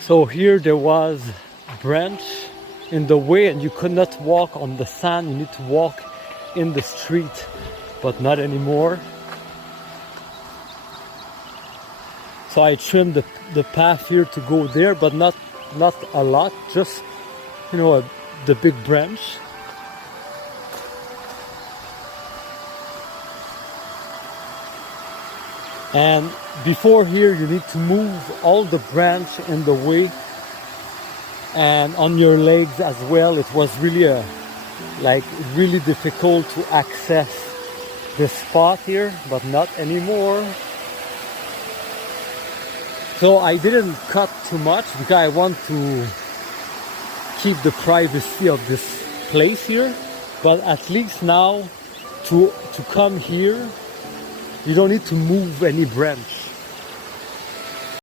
So here there was branch in the way and you could not walk on the sand, you need to walk in the street, but not anymore. So I trimmed the path here to go there, but not a lot, just, you know, the big branch. And before here you need to move all the branch in the way and on your legs as well. It was really really difficult to access this spot here, but not anymore. So I didn't cut too much because I want to keep the privacy of this place here. But at least now to come here, you don't need to move any branch.